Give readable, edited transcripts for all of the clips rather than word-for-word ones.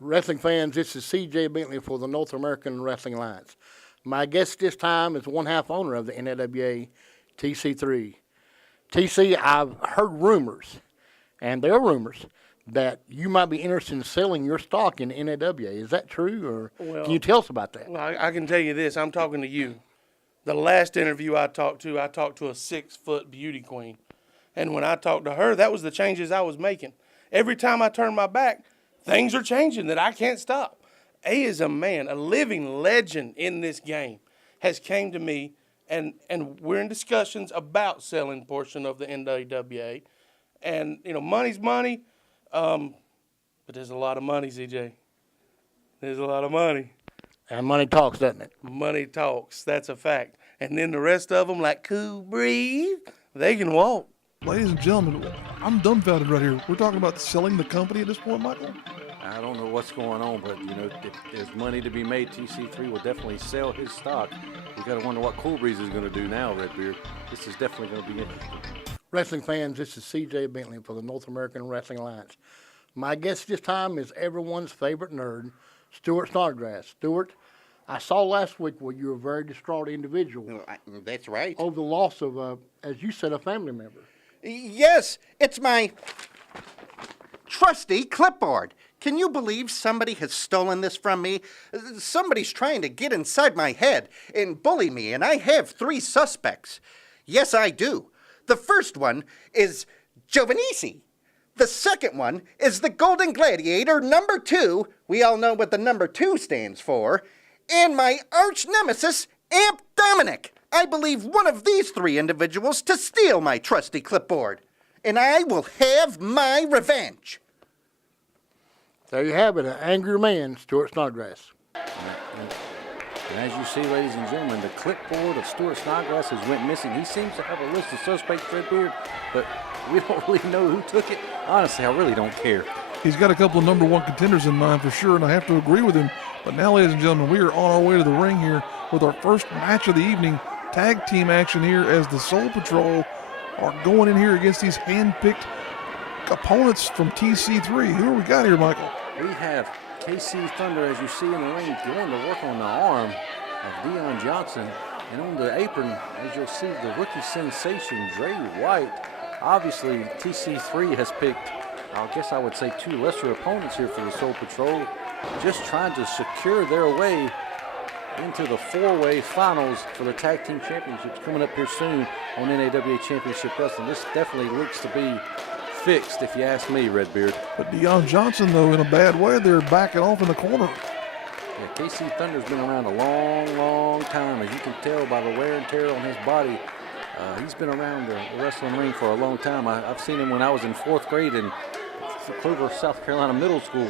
Wrestling fans, this is C.J. Bentley for the North American Wrestling Alliance. My guest this time is one-half owner of the NAWA TC3. TC, I've heard rumors, and there are rumors, that you might be interested in selling your stock in NAWA. Is that true, or can you tell us about that? Well, I can tell you this. I'm talking to you. The last interview I talked to a 6-foot beauty queen. And when I talked to her, that was the changes I was making. Every time I turn my back, things are changing that I can't stop. A is a man, a living legend in this game, has came to me, and we're in discussions about selling portion of the NAWA. And, you know, money's money, but there's a lot of money, CJ. There's a lot of money. And money talks, doesn't it? Money talks, that's a fact. And then the rest of them, like Cool Breeze, they can walk. Ladies and gentlemen, I'm dumbfounded right here. We're talking about selling the company at this point, Michael? I don't know what's going on, but, you know, if there's money to be made, TC3 will definitely sell his stock. We got to wonder what Cool Breeze is going to do now, Redbeard. This is definitely going to be interesting. Wrestling fans, this is C.J. Bentley for the North American Wrestling Alliance. My guest this time is everyone's favorite nerd, Stuart Snodgrass. Stuart, I saw last week where you were a very distraught individual. That's right. Over the loss of, as you said, a family member. Yes, it's my trusty clipboard. Can you believe somebody has stolen this from me? Somebody's trying to get inside my head and bully me, and I have 3 suspects. Yes, I do. The first one is Giovannici. The second one is the Golden Gladiator, number 2. We all know what the number 2 stands for. And my arch nemesis, Amp Dominic. I believe one of these 3 individuals to steal my trusty clipboard. And I will have my revenge. There you have it, an angry man, Stuart Snodgrass. And as you see, ladies and gentlemen, the clipboard of Stuart Snodgrass has went missing. He seems to have a list of suspects, Redbeard, but we don't really know who took it. Honestly, I really don't care. He's got a couple of number 1 contenders in mind for sure, and I have to agree with him. But now, ladies and gentlemen, we are on our way to the ring here with our first match of the evening. Tag team action here as the Soul Patrol are going in here against these hand-picked opponents from TC3. Who we got here, Michael? We have KC Thunder, as you see in the ring, going to work on the arm of Dion Johnson. And on the apron, as you'll see, the rookie sensation, Dre White. Obviously, TC3 has picked, I guess I would say, 2 lesser opponents here for the Soul Patrol, just trying to secure their way into the 4-way finals for the Tag Team Championships coming up here soon on NAWA Championship Wrestling. This definitely looks to be fixed, if you ask me, Redbeard. But Dion Johnson, though, in a bad way, they're backing off in the corner. Yeah, KC Thunder's been around a long, long time. As you can tell by the wear and tear on his body, he's been around the wrestling ring for a long time. I've seen him when I was in 4th grade in Clover, South Carolina middle school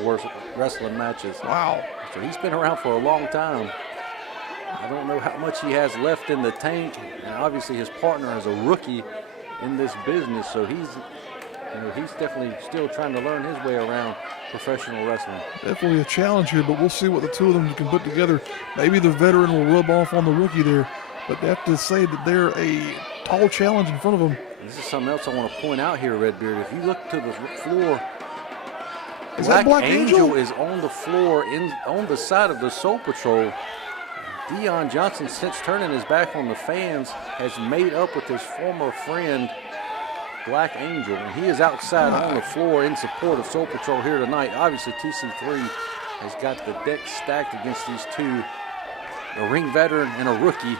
wrestling matches. Wow. So he's been around for a long time. I don't know how much he has left in the tank, and obviously his partner is a rookie in this business, so he's definitely still trying to learn his way around professional wrestling. Definitely a challenge here, but we'll see what the 2 of them can put together. Maybe the veteran will rub off on the rookie there, but they have to say that they're a tall challenge in front of them. This is something else I want to point out here, Redbeard. If you look to the floor, is that Black Angel is on the floor on the side of the Soul Patrol. Dion Johnson, since turning his back on the fans, has made up with his former friend, Black Angel, and he is outside on the floor in support of Soul Patrol here tonight. Obviously, TC3 has got the deck stacked against these 2, a ring veteran and a rookie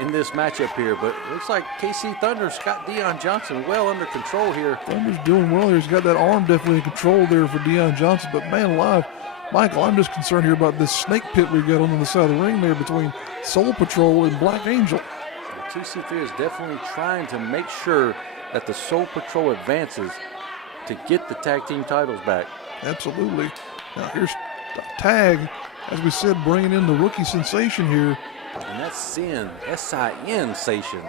in this matchup here, but it looks like KC Thunder's got Dion Johnson well under control here. Thunder's doing well here. He's got that arm definitely in control there for Dion Johnson, but man alive, Michael, I'm just concerned here about this snake pit we got on the side of the ring there between Soul Patrol and Black Angel. TC3 is definitely trying to make sure that the Soul Patrol advances to get the tag team titles back. Absolutely. Now here's the tag, as we said, bringing in the rookie sensation here. And that's Sin, S-I-N station,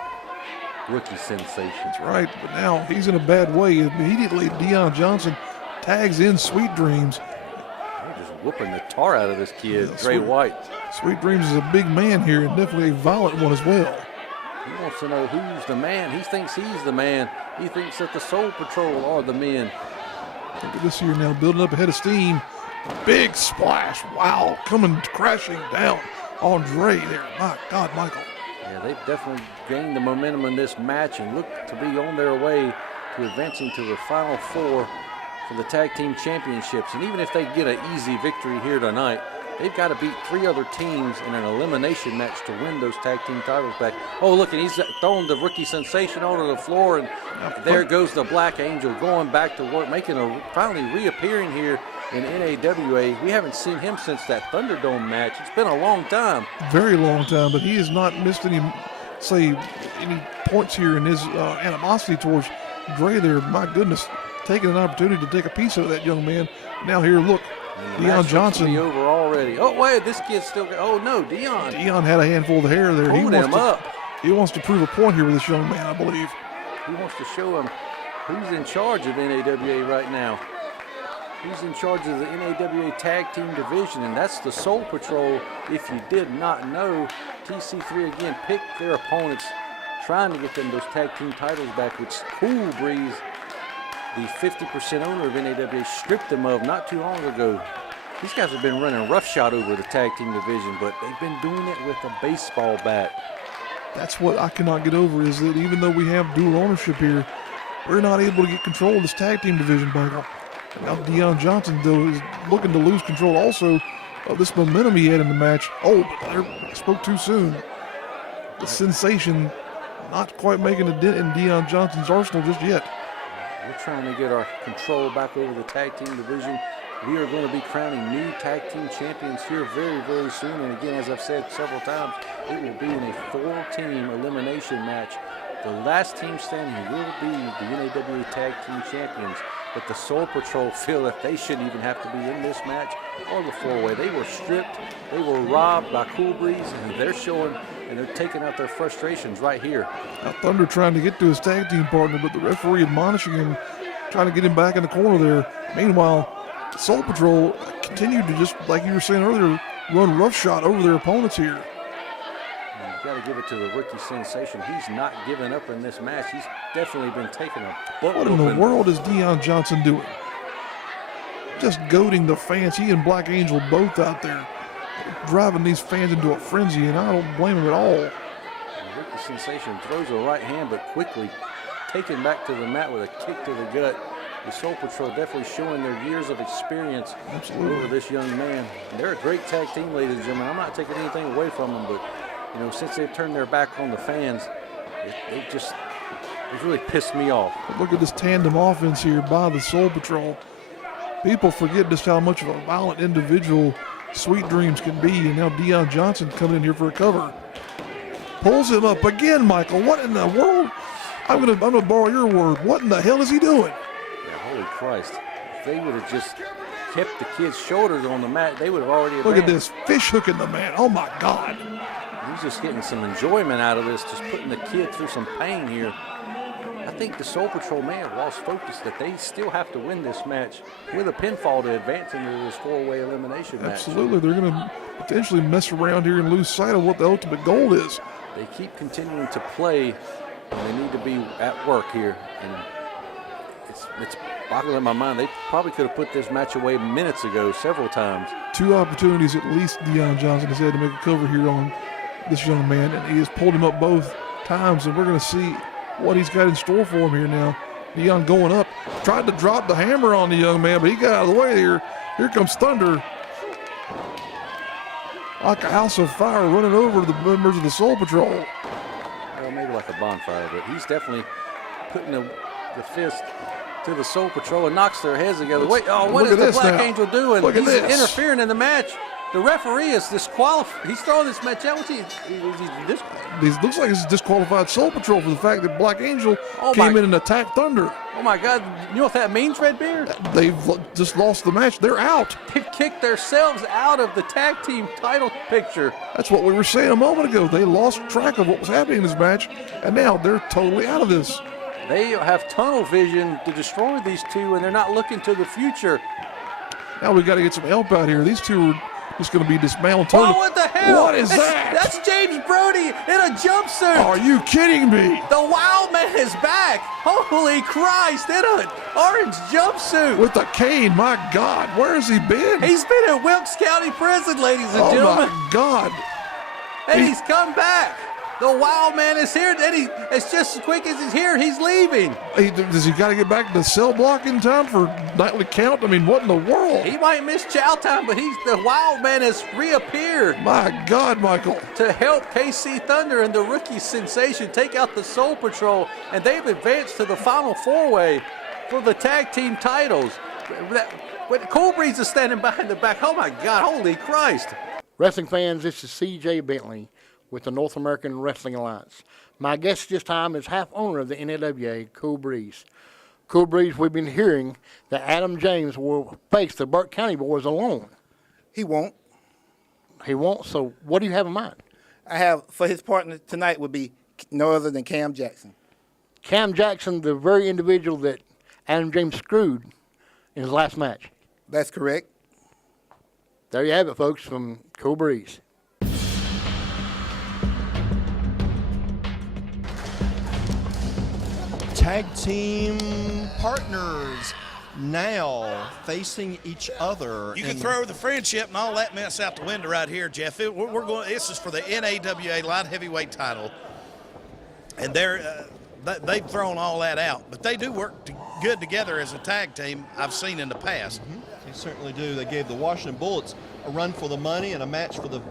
rookie sensation. That's right, but now he's in a bad way. Immediately, Dion Johnson tags in Sweet Dreams. They're just whooping the tar out of this kid, Yeah, Dre White. Sweet Dreams is a big man here and definitely a violent one as well. He wants to know who's the man. He thinks he's the man. He thinks that the Soul Patrol are the men. Look at this here now, building up a head of steam. Big splash, wow, coming crashing down on Dre there. My God, Michael. Yeah, they've definitely gained the momentum in this match and look to be on their way to advancing to the Final Four for the Tag Team Championships. And even if they get an easy victory here tonight, they've got to beat 3 other teams in an elimination match to win those tag team titles back. Oh, look, and he's throwing the rookie sensation onto the floor, and there goes the Black Angel going back to work, finally reappearing here in NAWA. We haven't seen him since that Thunderdome match. It's been a long time. Very long time, but he has not missed any points here in his animosity towards Dre there. My goodness, taking an opportunity to take a piece of that young man. Now here, look, Dion Johnson. Be over already. Oh wait, this kid's still. Oh no, Dion. Dion had a handful of hair there. Hold him up. He wants to prove a point here with this young man, I believe. He wants to show him who's in charge of NAWA right now. Who's in charge of the NAWA Tag Team Division, and that's the Soul Patrol. If you did not know, TC3 again picked their opponents, trying to get them those tag team titles back, which Cool Breeze, the 50% owner of NAWA, stripped them of not too long ago. These guys have been running roughshod over the tag team division, but they've been doing it with a baseball bat. That's what I cannot get over, is that even though we have dual ownership here, we're not able to get control of this tag team division, Michael. Now Dion Johnson, though, is looking to lose control also of this momentum he had in the match. Oh, but I spoke too soon. The sensation not quite making a dent in Dion Johnson's arsenal just yet. We're trying to get our control back over the tag team division. We are going to be crowning new tag team champions here very, very soon. And again, as I've said several times, it will be in a 4-team elimination match. The last team standing will be the NAWA Tag Team Champions. But the Soul Patrol feel that they shouldn't even have to be in this match or the 4-way. They were stripped, they were robbed by Cool Breeze, and they're showing and they're taking out their frustrations right here. Now Thunder trying to get to his tag team partner, but the referee admonishing him, trying to get him back in the corner there. Meanwhile, Soul Patrol continued to, just like you were saying earlier, run roughshod over their opponents here. And you've got to give it to the rookie sensation. He's not giving up in this match. He's definitely been taking a butt What in the world is Dion Johnson doing? Just goading the fans. He and Black Angel both out there, driving these fans into a frenzy, and I don't blame him at all. The rookie sensation throws a right hand, but quickly taken back to the mat with a kick to the gut. The Soul Patrol definitely showing their years of experience over this young man. And they're a great tag team, ladies and gentlemen. I'm not taking anything away from them, but you know, since they've turned their back on the fans, they've really pissed me off. Look at this tandem offense here by the Soul Patrol. People forget just how much of a violent individual Sweet Dreams can be, and now Dion Johnson coming in here for a cover. Pulls him up again, Michael. What in the world? I'm gonna borrow your word. What in the hell is he doing? Yeah, holy Christ. If they would have just kept the kid's shoulders on the mat, they would have already advanced. Look at this, fish hooking the man. Oh my God. He's just getting some enjoyment out of this, just putting the kid through some pain here. I think the Soul Patrol may have lost focus that they still have to win this match with a pinfall to advance into this 4-way elimination match. Absolutely, they're going to potentially mess around here and lose sight of what the ultimate goal is. They keep continuing to play, and they need to be at work here. And it's boggling my mind. They probably could have put this match away minutes ago, several times. 2 opportunities at least Dion Johnson has had to make a cover here on this young man, and he has pulled him up both times, and we're going to see what he's got in store for him here now. Dion going up, tried to drop the hammer on the young man, but he got out of the way here. Here comes Thunder. Like a house of fire running over the members of the Soul Patrol. Well, maybe like a bonfire, but he's definitely putting the fist to the Soul Patrol and knocks their heads together. Wait, oh, what Look is at the this Black now. Angel doing? Look at He's this. interfering in the match. The referee is disqualified. He's throwing this match out. What's he This looks like it's disqualified Soul Patrol for the fact that Black Angel Oh came my- in and attacked Thunder. Oh my God! You know what that means, Redbeard? They've just lost the match. They're out. They've kicked themselves out of the tag team title picture. That's what we were saying a moment ago. They lost track of what was happening in this match, and now they're totally out of this. They have tunnel vision to destroy these two, and they're not looking to the future. Now we got to get some help out here. These two are just going to be dismantled totally. Oh, what the hell? What is that? That's James Brody in a jumpsuit. Are you kidding me? The Wild Man is back. Holy Christ, in an orange jumpsuit. With the cane, my God, where has he been? He's been in Wilkes County Prison, ladies and Oh gentlemen. my God. And he's come back. The Wild Man is here, and it's just as quick as he's here, he's leaving. Does he got to get back to the cell block in time for nightly count? I mean, what in the world? He might miss chow time, but the Wild Man has reappeared My God, Michael. to help KC Thunder and the rookie sensation take out the Soul Patrol, and they've advanced to the final four-way for the tag team titles. Cool Breeze is standing behind the back. Oh my God, holy Christ. Wrestling fans, this is C.J. Bentley with the North American Wrestling Alliance. My guest this time is half owner of the NAWA, Cool Breeze. Cool Breeze, we've been hearing that Adam James will face the Burke County boys alone. He won't. He won't, so what do you have in mind? I have, for his partner tonight would be no other than Cam Jackson. Cam Jackson, the very individual that Adam James screwed in his last match. That's correct. There you have it, folks, from Cool Breeze. Tag team partners now facing each other. You can in- throw the friendship and all that mess out the window right here, Jeff. We're going. This is for the NAWA light heavyweight title, and they've thrown all that out. But they do work good together as a tag team. I've seen in the past. They certainly do. They gave the Washington Bullets a run for the money and a match for the.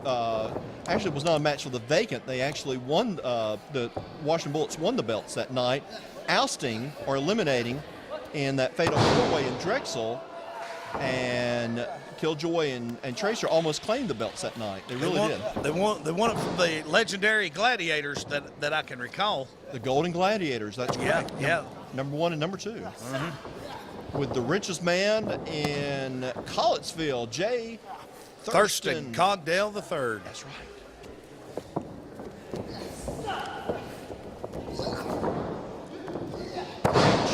Actually, it was not a match for the vacant. They actually won. The Washington Bullets won the belts that night, ousting or eliminating in that fatal four-way in Drexel, and Killjoy and Tracer almost claimed the belts that night. They really did. They won it from the legendary Gladiators that I can recall. The Golden Gladiators. That's Yeah, correct. yeah. Number 1 and number 2. With the richest man in Collettsville, Jay Thurston Cogdell III. That's right.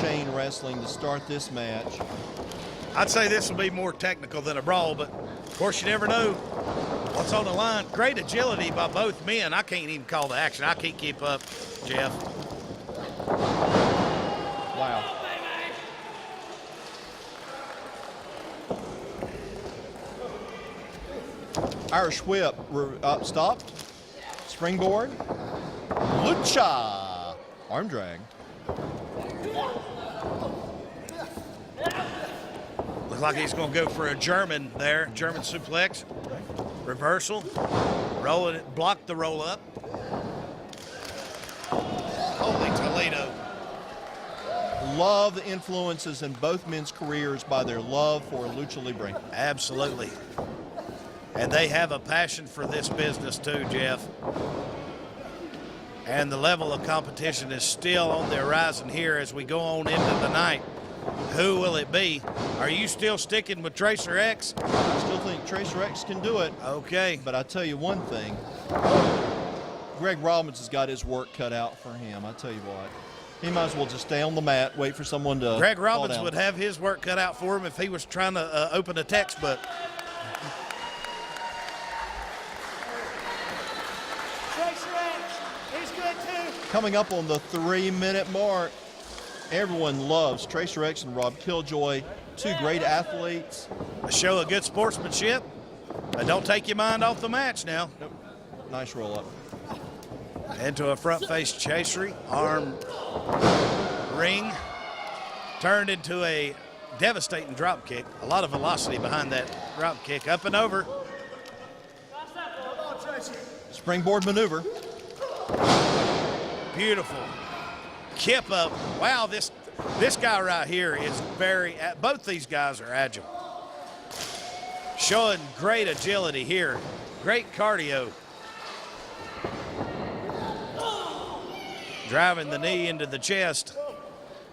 Chain wrestling to start this match. I'd say this will be more technical than a brawl, but of course you never know what's on the line. Great agility by both men. I can't even call the action. I can't keep up, Jeff. Wow. Irish whip, stop, springboard, lucha, arm drag. Looks like he's going to go for a German there. German suplex. Reversal. Roll it. Block the roll up. Holy Toledo. Love the influences in both men's careers by their love for Lucha Libre. Absolutely. And they have a passion for this business too, Jeff. And the level of competition is still on the horizon here as we go on into the night. Who will it be? Are you still sticking with Tracer X? I still think Tracer X can do it. Okay. But I tell you one thing, Greg Robbins has got his work cut out for him. I tell you what, he might as well just stay on the mat, wait for someone to. Greg fall Robbins down. would have his work cut out for him if he was trying to open a textbook. Coming up on the 3-minute mark, everyone loves Tracer X and Rob Killjoy, two great athletes. A show of good sportsmanship. Don't take your mind off the match now. Nice roll up. Into a front face chasery, arm ring, turned into a devastating drop kick. A lot of velocity behind that drop kick. Up and over. Springboard maneuver. Beautiful. Kip up. Wow, This guy right here is both these guys are agile. Showing great agility here, great cardio. Driving the knee into the chest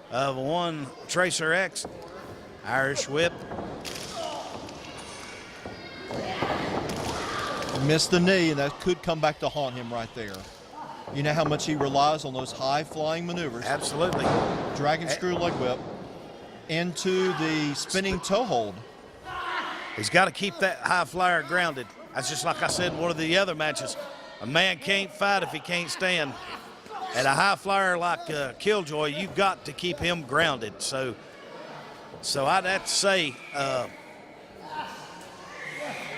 of one Tracer X. Irish whip. Missed the knee, and that could come back to haunt him right there. You know how much he relies on those high-flying maneuvers. Absolutely. Dragon screw leg whip into the spinning toe hold. He's got to keep that high flyer grounded. That's just like I said in one of the other matches. A man can't fight if he can't stand. At a high flyer like Killjoy, you've got to keep him grounded. So I'd have to say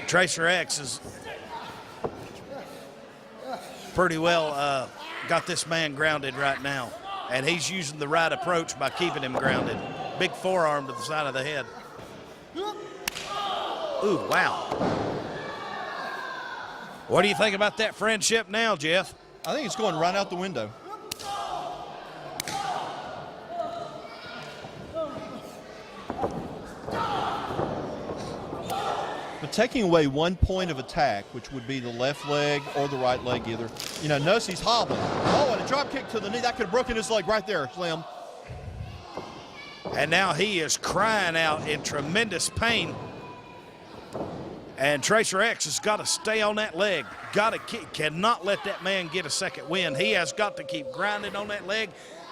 Tracer X is pretty well got this man grounded right now. And he's using the right approach by keeping him grounded. Big forearm to the side of the head. Ooh, wow. What do you think about that friendship now, Jeff? I think it's going right out the window. But taking away 1 point of attack, which would be the left leg or the right leg either. You know, notice he's hobbling. Oh, and a drop kick to the knee. That could have broken his leg right there, Slim. And now he is crying out in tremendous pain. And Tracer X has got to stay on that leg. Cannot let that man get a second win. He has got to keep grinding on that leg.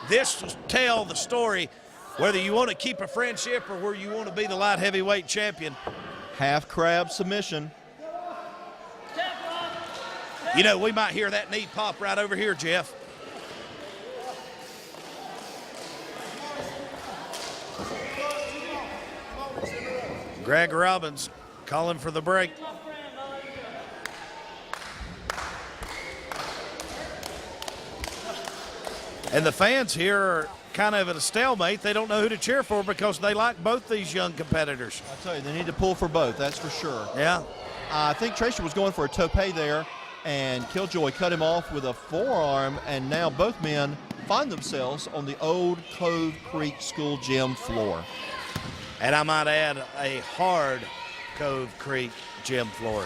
This will tell the story whether you want to keep a friendship or where you want to be the light heavyweight champion. Half crab submission. You know, we might hear that knee pop right over here, Jeff. Greg Robbins calling for the break. And the fans here are kind of at a stalemate. They don't know who to cheer for because they like both these young competitors. I tell you, they need to pull for both, that's for sure. Yeah. I think Tracer was going for a tope there, and Killjoy cut him off with a forearm, and now both men find themselves on the old Cove Creek School gym floor. And I might add, a hard Cove Creek gym floor.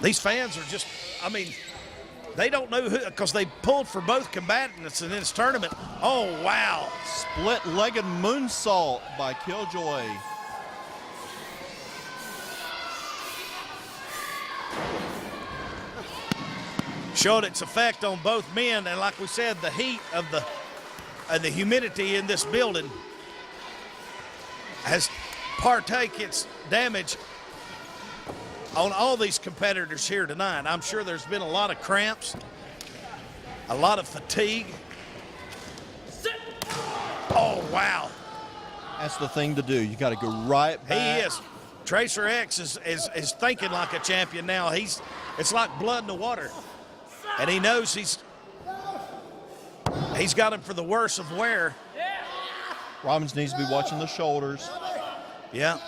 These fans are just, I mean, they don't know who, because they pulled for both combatants in this tournament. Oh, wow. Split-legged moonsault by Killjoy. Showed its effect on both men, and like we said, the heat of the humidity in this building has partake its damage on all these competitors here tonight. I'm sure there's been a lot of cramps, a lot of fatigue. Oh, wow. That's the thing to do. You got to go right back. He is. Tracer X is thinking like a champion now. It's like blood in the water. And he knows he's got him for the worst of wear. Robbins needs to be watching the shoulders. Yeah.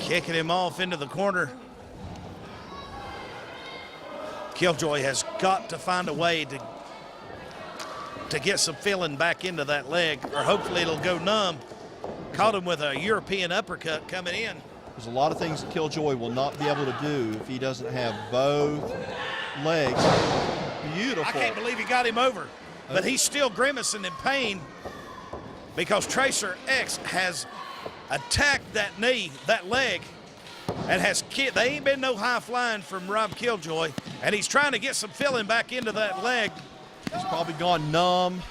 Kicking him off into the corner. Killjoy has got to find a way to get some feeling back into that leg, or hopefully it'll go numb. Caught him with a European uppercut coming in. There's a lot of things that Killjoy will not be able to do if he doesn't have both legs. Beautiful. I can't believe he got him over, but he's still grimacing in pain because Tracer X has attacked that knee, that leg, and they ain't been no high flying from Rob Killjoy, and he's trying to get some feeling back into that leg. He's probably gone numb.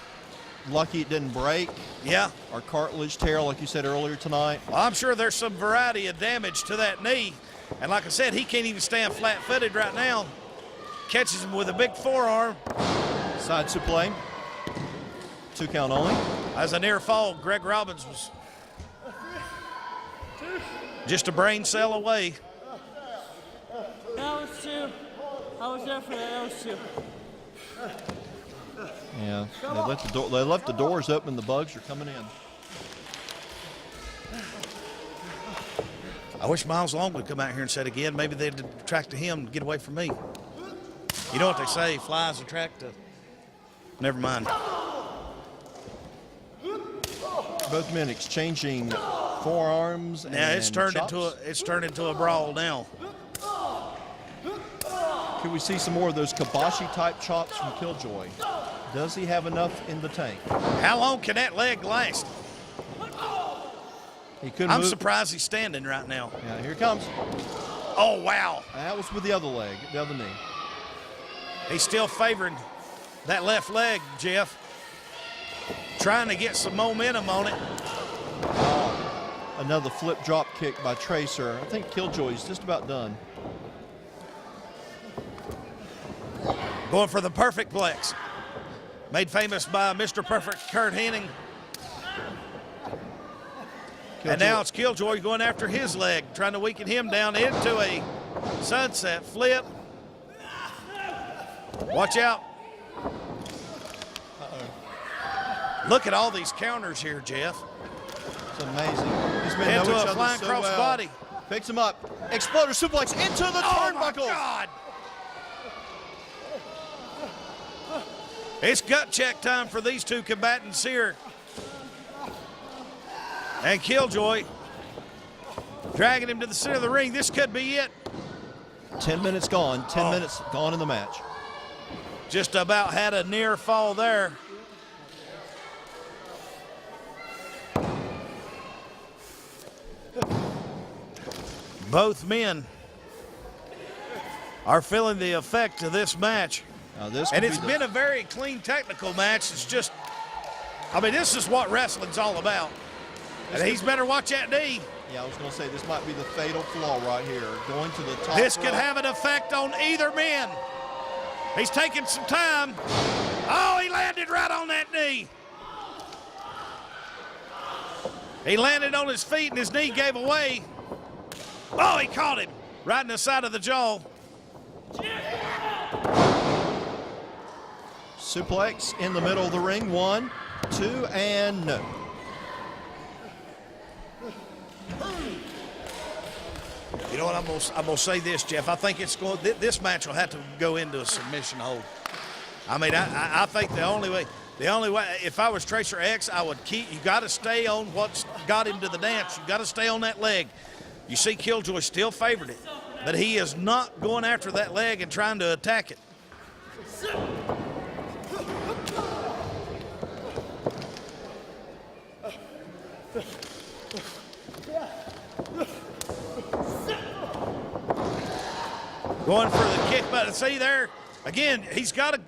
Lucky it didn't break. Yeah. Or cartilage tear, like you said earlier tonight. Well, I'm sure there's some variety of damage to that knee. And like I said, he can't even stand flat-footed right now. Catches him with a big forearm. Side suplex. 2 count only. As a near fall, Greg Robbins was just a brain cell away. That was 2. I was there for that. That was 2. Yeah, they left the doors open. The bugs are coming in. I wish Miles Long would come out here and say it again. Maybe they'd attract to him and get away from me. You know what they say, flies attract to... Never mind. Both men exchanging forearms. Now and it's turned chops. into a brawl now. Can we see some more of those Kibashi type chops from Killjoy? Does he have enough in the tank? How long can that leg last? He couldn't I'm move. surprised he's standing right now. Yeah, here it comes. Oh, wow. That was with the other leg, the other knee. He's still favoring that left leg, Jeff. Trying to get some momentum on it. Another flip drop kick by Tracer. I think Killjoy's just about done. Going for the perfect plex. Made famous by Mr. Perfect Kurt Hennig. And now it's Killjoy going after his leg, trying to weaken him down into a sunset flip. Watch out. Look at all these counters here, Jeff. It's amazing. These men Into know each a other flying so cross well. body. Picks him up. Exploder suplex into the Oh, my turnbuckle. God. It's gut check time for these two combatants here. And Killjoy dragging him to the center of the ring. This could be it. 10 minutes gone. 10 minutes gone in the match. Just about had a near fall there. Both men are feeling the effect of this match. Now this And could it's be been a very clean technical match. It's just, I mean, this is what wrestling's all about. And he's better watch that knee. Yeah, I was going to say, this might be the fatal flaw right here. Going to the top This could rope. have an effect on either man. He's taking some time. Oh, he landed right on that knee. He landed on his feet and his knee gave away. Oh, he caught him right in the side of the jaw. Suplex in the middle of the ring. 1, 2, and no. You know what, I'm gonna say this, Jeff. I think it's going. This match will have to go into a submission hold. I mean, I think the only way, if I was Tracer X, I would keep. You got to stay on what's got him to the dance. You got to stay on that leg. You see, Killjoy still favored it, but he is not going after that leg and trying to attack it. Going for the kick, but see there, again, he's got a,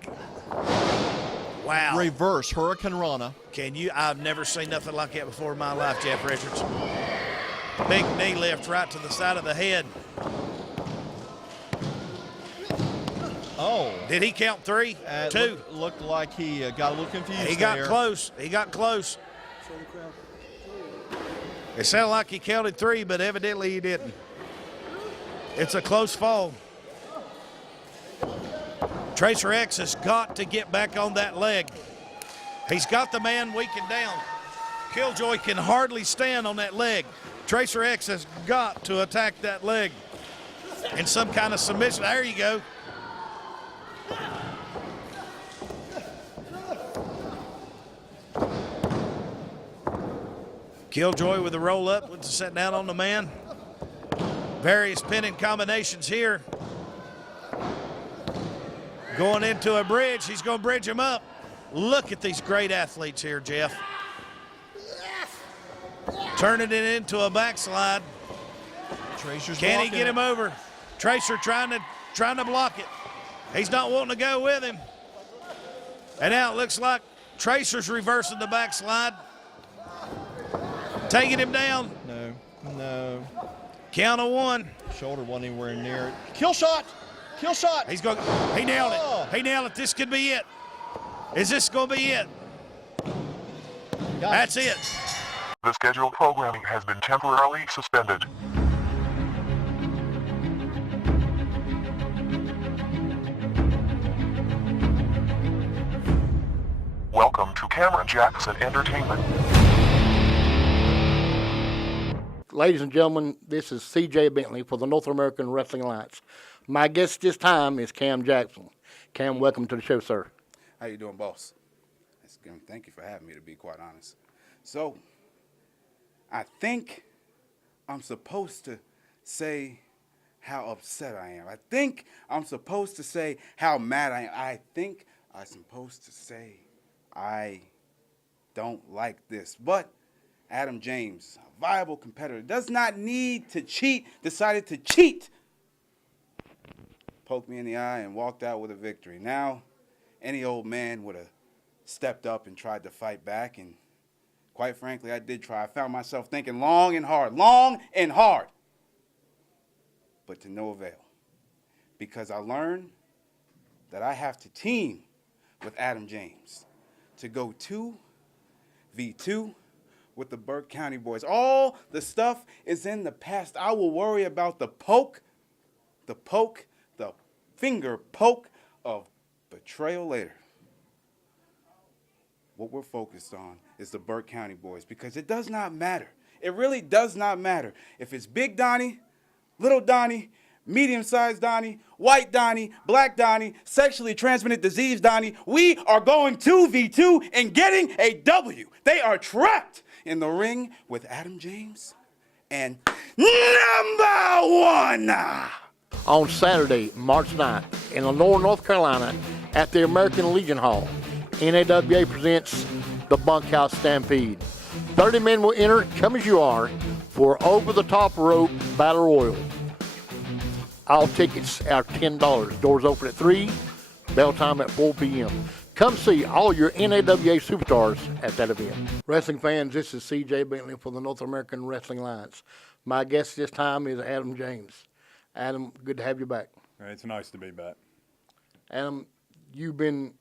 wow. Reverse Hurricane Rana. Can you, I've never seen nothing like that before in my life, Jeff Richards. Big knee lift right to the side of the head. Oh. Did he count 3? 2. Looked like he got a little confused. He got there. close. He got close. It sounded like he counted 3, but evidently he didn't. It's a close fall. Tracer X has got to get back on that leg. He's got the man weakened down. Killjoy can hardly stand on that leg. Tracer X has got to attack that leg in some kind of submission. There you go. Killjoy with the roll up, with the set down on the man. Various pinning combinations here. Going into a bridge, he's going to bridge him up. Look at these great athletes here, Jeff. Turning it into a backslide. Tracer's Can he blocking get it. him over? Tracer trying to block it. He's not wanting to go with him. And now it looks like Tracer's reversing the backslide. Taking him down. No. Count of 1. Shoulder wasn't anywhere near it. Kill shot. Kill shot. He's going. He nailed Oh. it. He nailed it. This could be it. Is this going to be it? Got That's it. The scheduled programming has been temporarily suspended. Welcome to Cameron Jackson Entertainment. Ladies and gentlemen, this is C.J. Bentley for the North American Wrestling Alliance. My guest this time is Cam Jackson. Cam, welcome to the show, sir. How you doing, boss? Thank you for having me, to be quite honest. So, I think I'm supposed to say how upset I am. I think I'm supposed to say how mad I am. I think I'm supposed to say I don't like this. But Adam James, a viable competitor, does not need to cheat, decided to cheat. Poked me in the eye and walked out with a victory. Now, any old man would have stepped up and tried to fight back, and quite frankly, I did try. I found myself thinking long and hard, but to no avail, because I learned that I have to team with Adam James to go 2v2 with the Byrd County boys. All the stuff is in the past. I will worry about the finger poke of betrayal later. What we're focused on is the Byrd County boys, because it does not matter. It really does not matter if it's Big Donnie, Little Donnie, medium-sized Donnie, white Donnie, black Donnie, sexually transmitted disease Donnie. We are going 2v2 and getting a W. They are trapped in the ring with Adam James and number one. On Saturday, March 9th, in Lenore, North Carolina, at the American Legion Hall, NAWA presents the Bunkhouse Stampede. 30 men will enter, come as you are, for over-the-top rope battle royal. All tickets are $10. Doors open at 3, bell time at 4 p.m. Come see all your NAWA superstars at that event. Wrestling fans, this is C.J. Bentley for the North American Wrestling Alliance. My guest this time is Adam James. Adam, good to have you back. It's nice to be back. Adam, you've been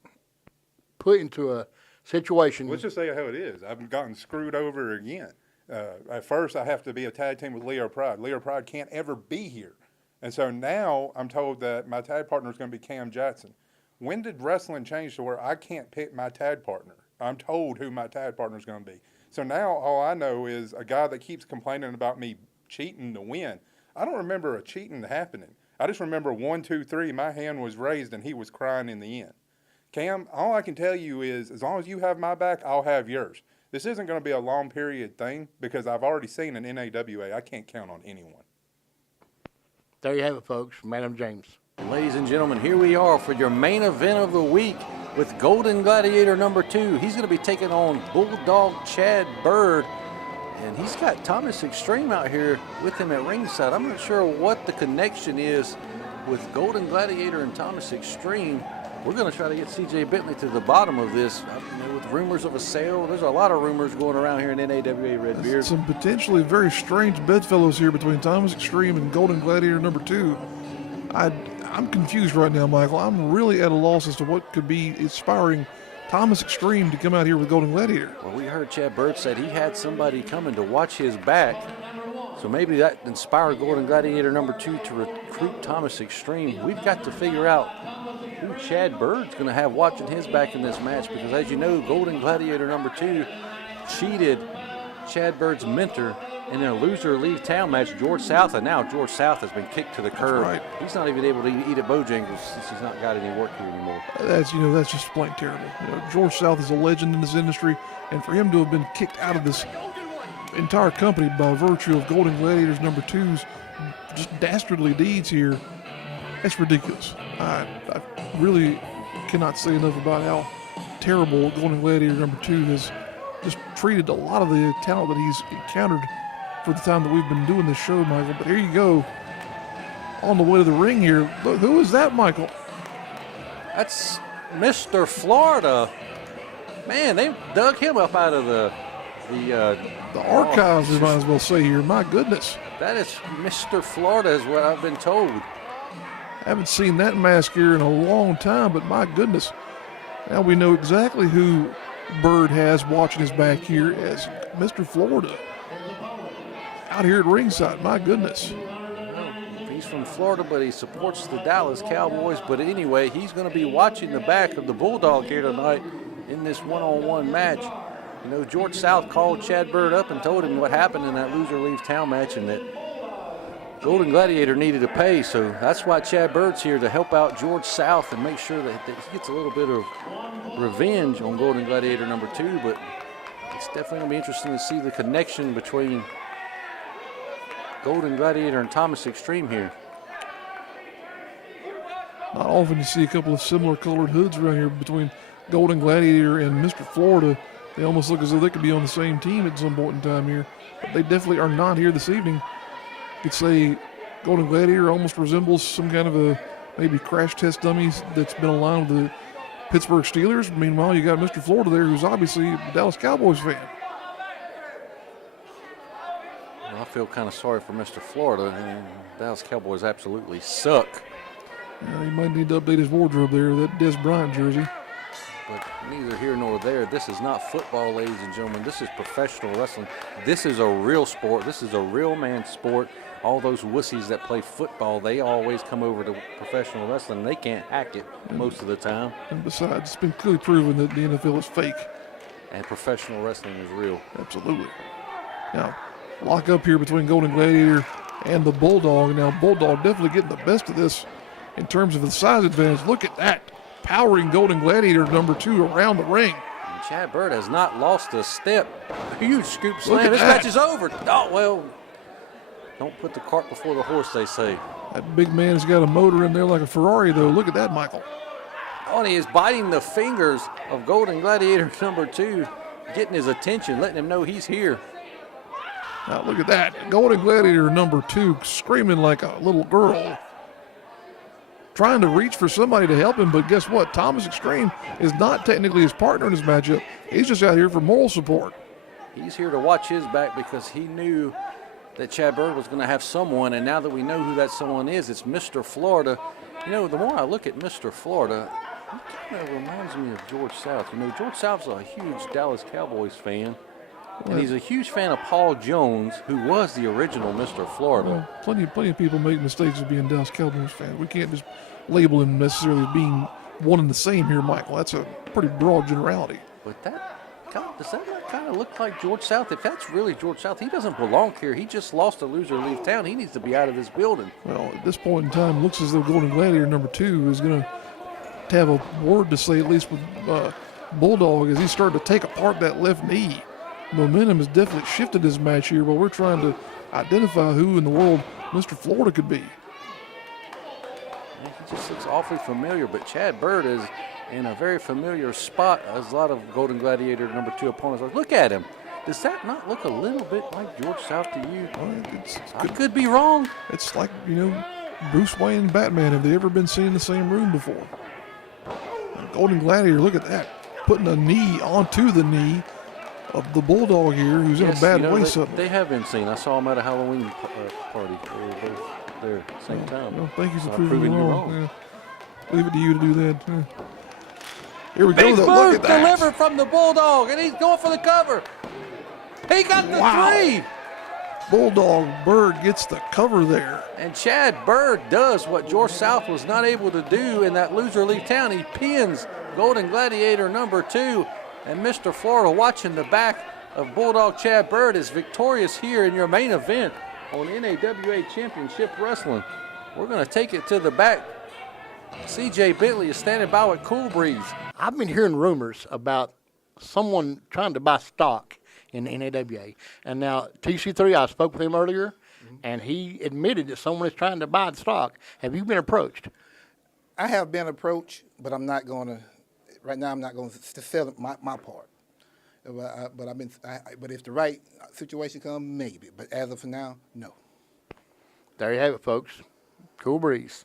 put into a situation. Let's just say how it is. I've gotten screwed over again. At first, I have to be a tag team with Leo Pride. Leo Pride can't ever be here. And so now I'm told that my tag partner is going to be Cam Jackson. When did wrestling change to where I can't pick my tag partner? I'm told who my tag partner is going to be. So now all I know is a guy that keeps complaining about me cheating to win. I don't remember a cheating happening. I just remember 1, 2, 3, my hand was raised and he was crying in the end. Cam, all I can tell you is as long as you have my back, I'll have yours. This isn't going to be a long period thing because I've already seen an NAWA. I can't count on anyone. There you have it, folks, from Adam James. Ladies and gentlemen, here we are for your main event of the week with Golden Gladiator number 2. He's going to be taking on Bulldog Chad Byrd, and he's got Thomas Extreme out here with him at ringside. I'm not sure what the connection is with Golden Gladiator and Thomas Extreme. We're going to try to get C.J. Bentley to the bottom of this. With rumors of a sale, there's a lot of rumors going around here in NAWA Red Beard. Some potentially very strange bedfellows here between Thomas Extreme and Golden Gladiator number 2. I'm confused right now, Michael. I'm really at a loss as to what could be inspiring Thomas Extreme to come out here with Golden Gladiator. Well, we heard Chad Byrd said he had somebody coming to watch his back. So maybe that inspired Golden Gladiator number 2 to recruit Thomas Extreme. We've got to figure out who Chad Byrd's going to have watching his back in this match, because as you know, Golden Gladiator number 2 cheated Chad Byrd's mentor in a loser leave town match, George South, and now George South has been kicked to the curb. Right. He's not even able to eat at Bojangles since he's not got any work here anymore. That's just plain terrible. George South is a legend in this industry, and for him to have been kicked out of this entire company by virtue of Golden Gladiators number 2's just dastardly deeds here, that's ridiculous. I really cannot say enough about how terrible Golden Gladiator number 2 has just treated a lot of the talent that he's encountered for the time that we've been doing this show, Michael. But here you go, on the way to the ring here. Look, who is that, Michael? That's Mr. Florida. Man, they dug him up out of the archives, we might as well say here. My goodness. That is Mr. Florida is what I've been told. I haven't seen that mask here in a long time, but my goodness. Now we know exactly who Byrd has watching his back here as Mr. Florida. Out here at ringside, my goodness. He's from Florida, but he supports the Dallas Cowboys. But anyway, he's going to be watching the back of the Bulldog here tonight. in this one-on-one match. You know, George South called Chad Byrd up and told him what happened in that loser leaves town match and that Golden Gladiator needed to pay. So that's why Chad Byrd's here, to help out George South and make sure that he gets a little bit of revenge on Golden Gladiator number 2. But it's definitely going to be interesting to see the connection between Golden Gladiator and Thomas Extreme here. Not often you see a couple of similar colored hoods around here between Golden Gladiator and Mr. Florida. They almost look as though they could be on the same team at some point in time here, but they definitely are not here this evening. You could say Golden Gladiator almost resembles some kind of a maybe crash test dummy that's been aligned with the Pittsburgh Steelers. Meanwhile, you got Mr. Florida there, who's obviously a Dallas Cowboys fan. Well, I feel kind of sorry for Mr. Florida. And Dallas Cowboys absolutely suck. Yeah, he might need to update his wardrobe there, that Des Bryant jersey. But neither here nor there. This is not football, ladies and gentlemen. This is professional wrestling. This is a real sport. This is a real man sport. All those wussies that play football, they always come over to professional wrestling. They can't hack it most of the time. And besides, it's been clearly proven that the NFL is fake. And professional wrestling is real. Absolutely. Now, lock up here between Golden Gladiator and the Bulldog. Now, Bulldog definitely getting the best of this in terms of the size advantage. Look at that. Powering Golden Gladiator number 2 around the ring. And Chad Byrd has not lost a step. A huge scoop slam. This match is over. Oh, well, don't put the cart before the horse, they say. That big man has got a motor in there like a Ferrari, though. Look at that, Michael. Oh, and he is biting the fingers of Golden Gladiator number 2, getting his attention, letting him know he's here. Now, look at that. Golden Gladiator number 2 screaming like a little girl, trying to reach for somebody to help him, but guess what? Thomas Extreme is not technically his partner in this matchup. He's just out here for moral support. He's here to watch his back because he knew that Chad Byrd was going to have someone, and now that we know who that someone is, it's Mr. Florida. You know, the more I look at Mr. Florida, he kind of reminds me of George South. You know, George South's a huge Dallas Cowboys fan, and he's a huge fan of Paul Jones, who was the original Mr. Florida. Well, plenty of people make mistakes of being Dallas Cowboys fans. We can't just label him necessarily as being one and the same here, Michael. That's a pretty broad generality. But does that not kind of look like George South? If that's really George South, he doesn't belong here. He just lost a loser leave town. He needs to be out of this building. Well, at this point in time, looks as though Golden Gladiator number 2 is going to have a word to say, at least with Bulldog, as he's starting to take apart that left knee. Momentum has definitely shifted this match here, but we're trying to identify who in the world Mr. Florida could be. He just looks awfully familiar, but Chad Byrd is in a very familiar spot as a lot of Golden Gladiator number 2 opponents are. Look at him. Does that not look a little bit like George South to you? Well, I could be wrong. It's like, you know, Bruce Wayne and Batman. Have they ever been seen in the same room before? And Golden Gladiator, look at that. Putting a knee onto the knee of the Bulldog here, who's in a bad way. They have been seen. I saw them at a Halloween party. They were both there at the same time. Well, thank you for So proving you wrong. Yeah. Leave it to you to do that. Yeah. Here we Big go. Though. Look Byrd at that. delivered from the Bulldog, and he's going for the cover. He got the 3. Bulldog Byrd gets the cover there. And Chad Byrd does what George South was not able to do in that loser leave town. He pins Golden Gladiator number 2. And Mr. Florida, watching the back of Bulldog Chad Byrd, is victorious here in your main event on NAWA Championship Wrestling. We're going to take it to the back. CJ Bentley is standing by with Cool Breeze. I've been hearing rumors about someone trying to buy stock in the NAWA. And now, TC3, I spoke with him earlier, and he admitted that someone is trying to buy the stock. Have you been approached? I have been approached, but I'm not going to. Right now, I'm not going to sell my part. But if the right situation comes, maybe. But as of now, no. There you have it, folks. Cool Breeze.